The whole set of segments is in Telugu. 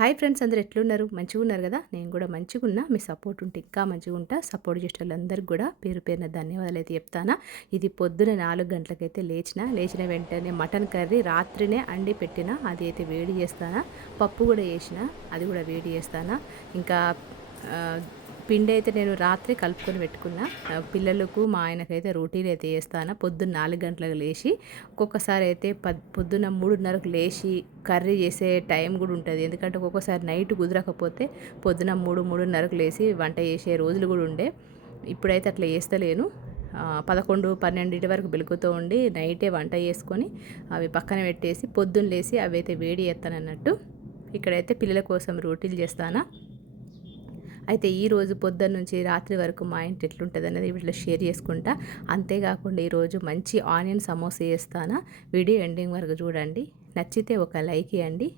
హాయ్ ఫ్రెండ్స్, అందరూ ఎట్లున్నారు? మంచిగా ఉన్నారు కదా? నేను కూడా మంచిగా ఉన్నా. మీ సపోర్ట్ ఉంటే ఇంకా మంచిగా ఉంటా. సపోర్ట్ చేసే వాళ్ళందరికీ కూడా పేరు పేరున ధన్యవాదాలు అయితే చెప్తానా. ఇది పొద్దున 4 గంటలకైతే లేచిన వెంటనే మటన్ కర్రీ రాత్రినే అండి పెట్టిన, అది అయితే వేడి చేస్తానా. పప్పు కూడా చేసిన, అది కూడా వేడి చేస్తానా. ఇంకా పిండి అయితే నేను రాత్రి కలుపుకొని పెట్టుకున్నా. పిల్లలకు మా ఆయనకైతే రోటీలు అయితే చేస్తాను. పొద్దున్న 4 గంటలకు లేచి, ఒక్కొక్కసారి అయితే పొద్దున్న 3:30కు లేచి కర్రీ చేసే టైం కూడా ఉంటుంది. ఎందుకంటే ఒక్కొక్కసారి నైట్ కుదరకపోతే పొద్దున 3:30కు లేచి వంట చేసే రోజులు కూడా ఉండే. ఇప్పుడైతే అట్లా చేస్తలేను. 11, 12 వరకు వెలుగుతూ ఉండి నైటే వంట చేసుకొని అవి పక్కన పెట్టేసి పొద్దున్న లేచి అవి అయితే వేడి చేస్తాను అన్నట్టు. ఇక్కడైతే పిల్లల కోసం రోటీలు చేస్తాను. అయితే ఈరోజు పొద్దున్న నుంచి రాత్రి వరకు మా ఇంటి ఎట్లుంటుంది అనేది వీటిలో షేర్ చేసుకుంటా. అంతేకాకుండా ఈరోజు మంచి ఆనియన్ సమోసా చేస్తాను. వీడియో ఎండింగ్ వరకు చూడండి. నచ్చితే ఒక లైక్ ఇవ్వండి.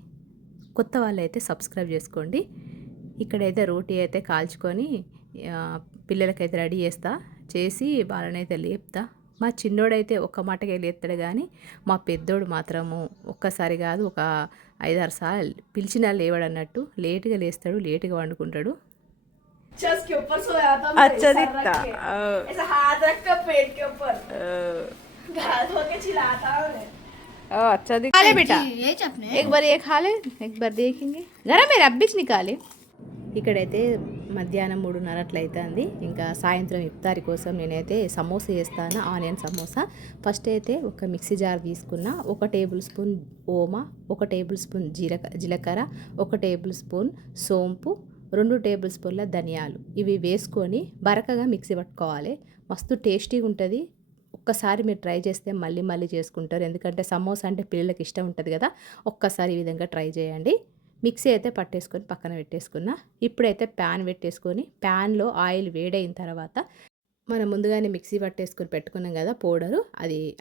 కొత్త వాళ్ళు అయితే సబ్స్క్రైబ్ చేసుకోండి. ఇక్కడైతే రోటీ అయితే కాల్చుకొని పిల్లలకైతే రెడీ చేసి వాళ్ళనైతే లేపుతా. మా చిన్నోడైతే ఒక్క మాటకే లేస్తాడు, కానీ మా పెద్దోడు మాత్రము ఒక్కసారి కాదు ఒక 5-6 సార్లు పిలిచినా లేవాడు అన్నట్టు. లేటుగా లేస్తాడు, లేటుగా వండుకుంటాడు. चेस्ट के ऊपर सोया था मैं, अच्छा सर दिखता। रख के ऐसा हाथ रख कर पेट के ऊपर घास होके चिल्लाता है। अच्छा दिखता है बेटा। ये चपने एक बार ये खा ले, एक बार देखेंगे जरा मेरे అబ్బిచ్చి నికాలే. ఇక్కడైతే మధ్యాహ్నం 3:30 అట్లా అవుతుంది. ఇంకా సాయంత్రం ఇఫ్తారి కోసం నేనైతే సమోసా చేస్తాను, ఆనియన్ సమోసా. ఫస్ట్ అయితే ఒక మిక్సీ జార్ తీసుకున్న, 1 టేబుల్ స్పూన్ ఓమా, 1 టేబుల్ స్పూన్ జీలకర్ర, 1 టేబుల్ స్పూన్ సోంపు, 2 టేబుల్ స్పూన్ల ధనియాలు, ఇవి వేసుకొని బరకగా మిక్సీ పట్టుకోవాలి. మస్తు టేస్టీగా ఉంటుంది. ఒక్కసారి మీరు ట్రై చేస్తే మళ్ళీ మళ్ళీ చేసుకుంటారు. ఎందుకంటే సమోసా అంటే పిల్లలకి ఇష్టం ఉంటుంది కదా. ఒక్కసారి ఈ విధంగా ట్రై చేయండి. మిక్సీ అయితే పట్టేసుకొని పక్కన పెట్టేసుకున్నా. ఇప్పుడైతే ప్యాన్ పెట్టేసుకొని ప్యాన్లో ఆయిల్ వేడైన తర్వాత మనం ముందుగానే మిక్సీ పట్టేసుకొని పెట్టుకున్నాం కదా పౌడరు,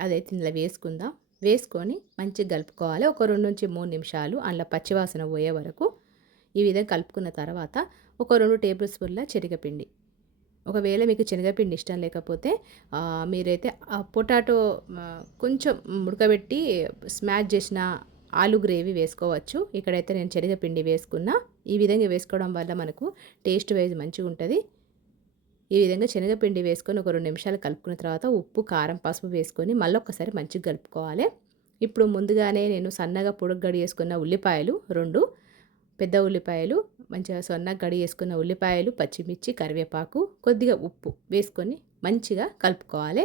అదైతే ఇందులో వేసుకుందాం. వేసుకొని మంచిగా కలుపుకోవాలి. ఒక 2-3 నిమిషాలు అందులో పచ్చివాసన పోయే వరకు ఈ విధంగా కలుపుకున్న తర్వాత ఒక 2 టేబుల్ స్పూన్ల శనగపిండి. ఒకవేళ మీకు శనగపిండి ఇష్టం లేకపోతే మీరైతే పొటాటో కొంచెం ఉడకబెట్టి స్మాష్ చేసిన ఆలు గ్రేవీ వేసుకోవచ్చు. ఇక్కడైతే నేను శనగపిండి వేసుకున్నా. ఈ విధంగా వేసుకోవడం వల్ల మనకు టేస్ట్ వైజ్ మంచిగా ఉంటుంది. ఈ విధంగా శనగపిండి వేసుకొని ఒక 2 నిమిషాలు కలుపుకున్న తర్వాత ఉప్పు, కారం, పసుపు వేసుకొని మళ్ళీ ఒక్కసారి మంచిగా కలుపుకోవాలి. ఇప్పుడు ముందుగానే నేను సన్నగా పొడుగ్గా చేసుకున్న ఉల్లిపాయలు 2 పెద్ద ఉల్లిపాయలు, మంచిగా సన్నగా కడిగి వేసుకున్న ఉల్లిపాయలు, పచ్చిమిర్చి, కరివేపాకు, కొద్దిగా ఉప్పు వేసుకొని మంచిగా కలుపుకోవాలి.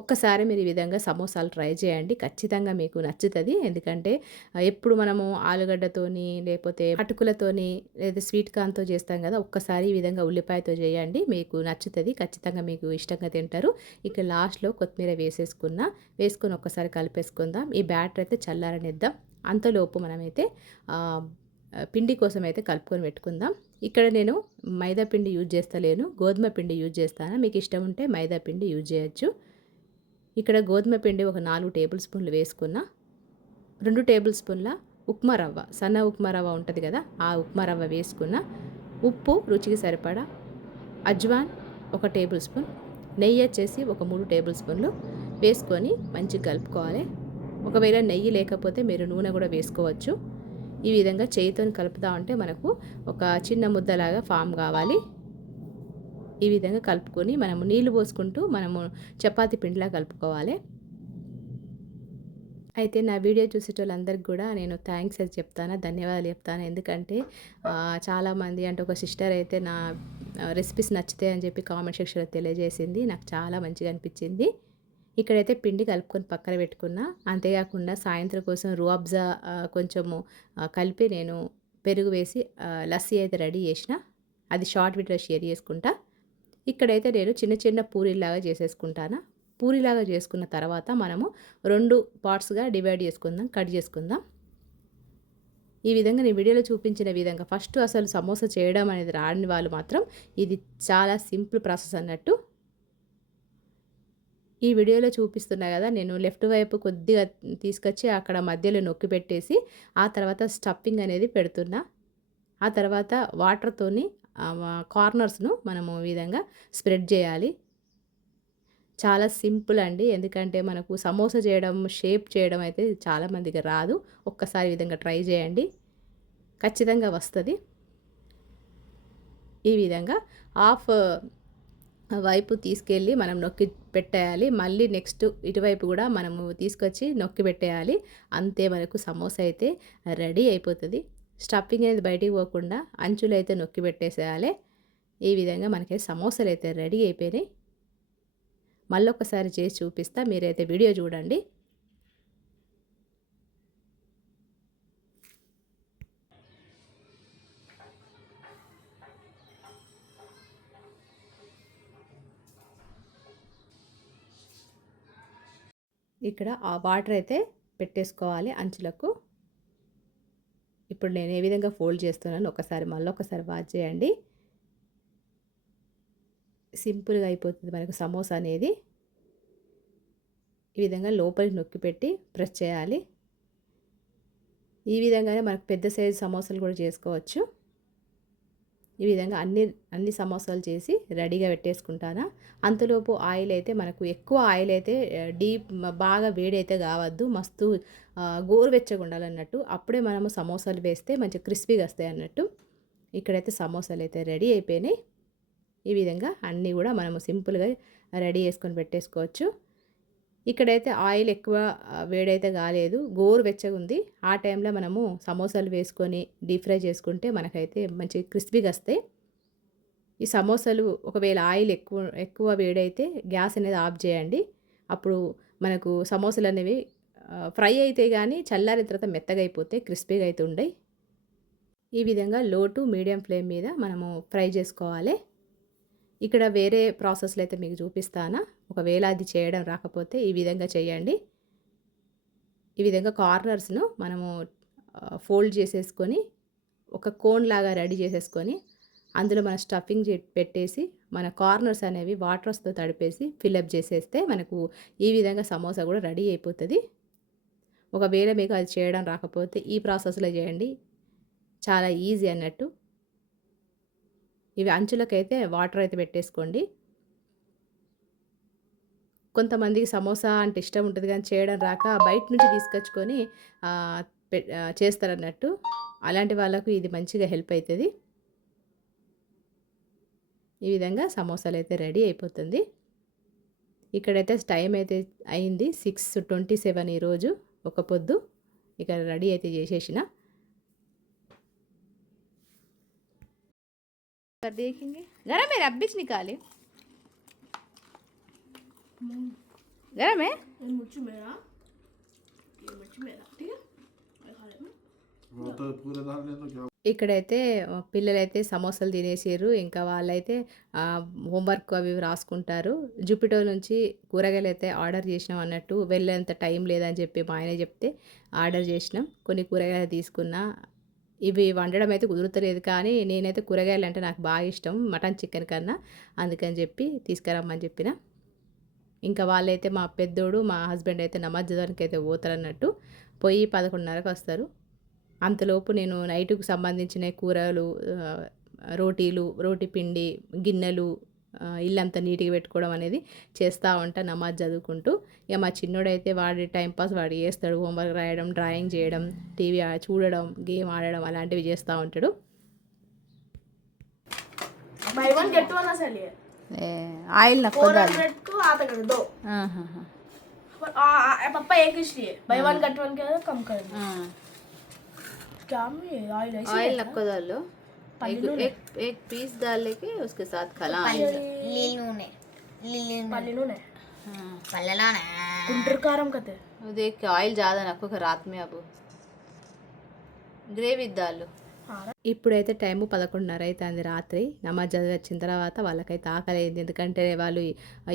ఒక్కసారి మీరు ఈ విధంగా సమోసాలు ట్రై చేయండి, ఖచ్చితంగా మీకు నచ్చుతుంది. ఎందుకంటే ఎప్పుడు మనము ఆలుగడ్డతోని లేకపోతే అటుకులతోని లేదా స్వీట్ కార్న్తో చేస్తాం కదా. ఒక్కసారి ఈ విధంగా ఉల్లిపాయతో చేయండి, మీకు నచ్చుతుంది. ఖచ్చితంగా మీకు ఇష్టంగా తింటారు. ఇక లాస్ట్లో కొత్తిమీర వేసుకొని ఒక్కసారి కలిపేసుకుందాం. ఈ బ్యాటర్ అయితే చల్లారనిద్దాం. అంతలోపు మనమైతే పిండి కోసం అయితే కలుపుకొని పెట్టుకుందాం. ఇక్కడ నేను మైదా పిండి యూజ్ చేస్తలేను, గోధుమ పిండి యూజ్ చేస్తాను. మీకు ఇష్టం ఉంటే మైదా పిండి యూజ్ చేయొచ్చు. ఇక్కడ గోధుమ పిండి ఒక 4 టేబుల్ స్పూన్లు వేసుకున్న, 2 టేబుల్ స్పూన్ల ఉప్మా రవ్వ, సన్న ఉప్మా రవ్వ ఉంటుంది కదా, ఆ ఉప్మా రవ్వ వేసుకున్న, ఉప్పు రుచికి సరిపడా, అజ్వాన్ 1 టేబుల్ స్పూన్, నెయ్యి వచ్చేసి ఒక 3 టేబుల్ స్పూన్లు వేసుకొని మంచిగా కలుపుకోవాలి. ఒకవేళ నెయ్యి లేకపోతే మీరు నూనె కూడా వేసుకోవచ్చు. ఈ విధంగా చేయితో కలుపుతూ ఉంటే మనకు ఒక చిన్న ముద్దలాగా ఫామ్ కావాలి. ఈ విధంగా కలుపుకొని మనము నీళ్లు పోసుకుంటూ మనము చపాతీ పిండిలా కలుపుకోవాలి. అయితే నా వీడియో చూసేటోళ్ళందరికీ కూడా నేను థ్యాంక్స్ అని చెప్తాను, ధన్యవాదాలు చెప్తాను. ఎందుకంటే చాలామంది అంటే ఒక సిస్టర్ అయితే నా రెసిపీస్ నచ్చుతాయి అని చెప్పి కామెంట్ సెక్షన్లో తెలియజేసింది. నాకు చాలా మంచిగా అనిపించింది. ఇక్కడైతే పిండి కలుపుకొని పక్కన పెట్టుకున్నా. అంతేకాకుండా సాయంత్రం కోసం రూఅబ్జా కొంచెము కలిపి నేను పెరుగు వేసి లస్సీ అయితే రెడీ చేసిన, అది షార్ట్ వీడియో షేర్ చేసుకుంటా. ఇక్కడైతే నేను చిన్న చిన్న పూరీలాగా చేసేసుకుంటాను. పూరీలాగా చేసుకున్న తర్వాత మనము 2 పార్ట్స్గా డివైడ్ చేసుకుందాం, కట్ చేసుకుందాం. ఈ విధంగా నేను వీడియోలో చూపించిన విధంగా ఫస్ట్ అసలు సమోసా చేయడం అనేది రాని వాళ్ళు మాత్రం ఇది చాలా సింపుల్ ప్రాసెస్ అన్నట్టు. ఈ వీడియోలో చూపిస్తున్నా కదా, నేను లెఫ్ట్ వైపు కొద్దిగా తీసుకొచ్చి అక్కడ మధ్యలో నొక్కి పెట్టేసి ఆ తర్వాత స్టఫింగ్ అనేది పెడుతున్నా. ఆ తర్వాత వాటర్తోని కార్నర్స్ను మనము ఈ విధంగా స్ప్రెడ్ చేయాలి. చాలా సింపుల్ అండి. ఎందుకంటే మనకు సమోసా చేయడం, షేప్ చేయడం అయితే చాలామందికి రాదు. ఒక్కసారి ఈ విధంగా ట్రై చేయండి. ఖచ్చితంగా వస్తుంది. ఈ విధంగా హాఫ్ వైపు తీసుకెళ్ళి మనం నొక్కి పెట్టేయాలి. మళ్ళీ నెక్స్ట్ ఇటువైపు కూడా మనము తీసుకొచ్చి నొక్కి పెట్టేయాలి. అంతే మనకు సమోసా అయితే రెడీ అయిపోతుంది. స్టఫింగ్ అనేది బయటికి పోకుండా అంచులు అయితే నొక్కి పెట్టేసేయాలి. ఈ విధంగా మనకి సమోసాలు అయితే రెడీ అయిపోయినాయి. మళ్ళొకసారి చేసి చూపిస్తా, మీరైతే వీడియో చూడండి. ఇక్కడ ఆ వాటర్ అయితే పెట్టేసుకోవాలి అంచులకు. ఇప్పుడు నేను ఏ విధంగా ఫోల్డ్ చేస్తున్నాను ఒకసారి మళ్ళొకసారి వాచ్ చేయండి. సింపుల్గా అయిపోతుంది మనకు సమోసా అనేది. ఈ విధంగా లోపలికి నొక్కి పెట్టి ప్రెస్ చేయాలి. ఈ విధంగానే మనకు పెద్ద సైజు సమోసాలు కూడా చేసుకోవచ్చు. ఈ విధంగా అన్ని సమోసాలు చేసి రెడీగా పెట్టేసుకుంటాను. అంతలోపు ఆయిల్ అయితే మనకు ఎక్కువ ఆయిల్ అయితే బాగా వేడి అయితే కావద్దు, మస్తు గోరువెచ్చగా ఉండాలన్నట్టు. అప్పుడే మనము సమోసాలు వేస్తే మంచి క్రిస్పీగా వస్తాయి అన్నట్టు. ఇక్కడైతే సమోసాలు అయితే రెడీ అయిపోయినాయి. ఈ విధంగా అన్నీ కూడా మనము సింపుల్గా రెడీ చేసుకొని పెట్టేసుకోవచ్చు. ఇక్కడైతే ఆయిల్ ఎక్కువ వేడైతే కాలేదు, గోరువెచ్చగా ఉంది. ఆ టైంలో మనము సమోసాలు వేసుకొని డీప్ ఫ్రై చేసుకుంటే మనకైతే మంచి క్రిస్పీగా వస్తాయి. ఈ సమోసాలు ఒకవేళ ఆయిల్ ఎక్కువ వేడైతే గ్యాస్ అనేది ఆఫ్ చేయండి. అప్పుడు మనకు సమోసాలు అనేవి ఫ్రై అయితే కానీ చల్లారిన తర్వాత మెత్తగా అయిపోతే క్రిస్పీగా అయితే ఉండయి. ఈ విధంగా లో టు మీడియం ఫ్లేమ్ మీద మనము ఫ్రై చేసుకోవాలి. ఇక్కడ వేరే ప్రాసెస్లో అయితే మీకు చూపిస్తాను. ఒకవేళ అది చేయడం రాకపోతే ఈ విధంగా చేయండి. ఈ విధంగా కార్నర్స్ను మనము ఫోల్డ్ చేసేసుకొని ఒక కోన్ లాగా రెడీ చేసేసుకొని అందులో మన స్టఫింగ్ పెట్టేసి మన కార్నర్స్ అనేవి వాటర్స్తో తడిపేసి ఫిల్అప్ చేసేస్తే మనకు ఈ విధంగా సమోసా కూడా రెడీ అయిపోతుంది. ఒకవేళ మీకు అది చేయడం రాకపోతే ఈ ప్రాసెస్లో చేయండి, చాలా ఈజీ అన్నట్టు. ఇవి అంచులకైతే వాటర్ అయితే పెట్టేసుకోండి. కొంతమందికి సమోసా అంటే ఇష్టం ఉంటుంది కానీ చేయడం రాక బయట నుంచి తీసుకొచ్చుకొని చేస్తారన్నట్టు. అలాంటి వాళ్ళకు ఇది మంచిగా హెల్ప్ అవుతుంది. ఈ విధంగా సమోసాలు అయితే రెడీ అయిపోతుంది. ఇక్కడైతే టైం అయితే అయింది 6:27 ఈరోజు ఒక పొద్దు. ఇక్కడ రెడీ అయితే చేసేసిన. देखेंगे गरम है, रब्बिश निकाले गरम है। मिर्च मेरा, ये मिर्च मेरा, ठीक है मैं खा लेता हूँ। वो तो पूरे डाल दे तो क्या ఇక్కడైతే పిల్లలైతే సమోసాలు తినేసారు. ఇంకా వాళ్ళైతే హోంవర్క్ అవి రాసుకుంటారు. జూపిటో నుంచి కూరగాయలు అయితే ఆర్డర్ చేసినాం అన్నట్టు. వెళ్ళేంత టైం లేదని చెప్పి మా ఆయన చెప్తే ఆర్డర్ చేసినాం. కొన్ని కూరగాయలు తీసుకున్నా. ఇవి వండడం అయితే కుదురుతలేదు కానీ నేనైతే కూరగాయలు అంటే నాకు బాగా ఇష్టం, మటన్ చికెన్ కన్నా. అందుకని చెప్పి తీసుకురమ్మని చెప్పిన. ఇంకా వాళ్ళైతే మా పెద్దోడు మా హస్బెండ్ అయితే నమాజ్ చదవడానికి అయితే పోతారన్నట్టు. పోయి 11:30కి వస్తారు. అంతలోపు నేను నైట్కు సంబంధించిన కూరలు, రోటీ పిండి, గిన్నెలు, ఇల్లంతా నీట్గా పెట్టుకోవడం అనేది చేస్తూ ఉంటా నమాజ్ చదువుకుంటూ. ఇక మా చిన్నోడైతే వాడి టైంపాస్ వాడు చేస్తాడు. హోంవర్క్ రాయడం, డ్రాయింగ్ చేయడం, టీవీ చూడడం, గేమ్ ఆడడం అలాంటివి చేస్తూ ఉంటాడు. बाय वन गेट वन ऐसा लिए ఆయిల్ 400 को आता कर दो। पर पापा एक इसलिए बाय वन गेट वन के कम कर दो। क्या में ऑयल ऐसे ऑयल नक्को डालो, एक पीस डालने के उसके साथ खला लीलूने पल्लीनूने पल्लेलाने कुंटर कारम कहते देख के ऑयल ज़्यादा नक्को का रात में अब గ్రేవీ దాలు. ఇప్పుడైతే టైము 11:30 అవుతుంది రాత్రి. నమాజ్ చదివి వచ్చిన తర్వాత వాళ్ళకైతే ఆకలి అయింది. ఎందుకంటే వాళ్ళు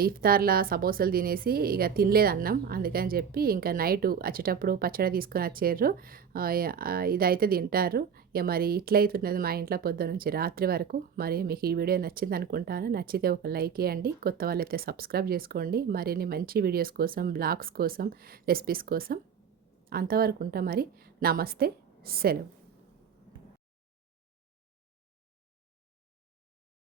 ఇఫ్తార్లా సమోసాలు తినేసి ఇక తినలేదు అన్నం. అందుకని చెప్పి ఇంకా నైటు వచ్చేటప్పుడు పచ్చడి తీసుకొని వచ్చారు. ఇదైతే తింటారు. ఇక మరి ఇట్లయితున్నది మా ఇంట్లో పొద్దు నుంచి రాత్రి వరకు. మరి మీకు ఈ వీడియో నచ్చింది అనుకుంటాను. నచ్చితే ఒక లైక్ ఇవ్వండి. కొత్త వాళ్ళైతే సబ్స్క్రైబ్ చేసుకోండి. మరిన్ని మంచి వీడియోస్ కోసం, బ్లాగ్స్ కోసం, రెసిపీస్ కోసం. అంతవరకు ఉంటా మరి. నమస్తే, సెలవు.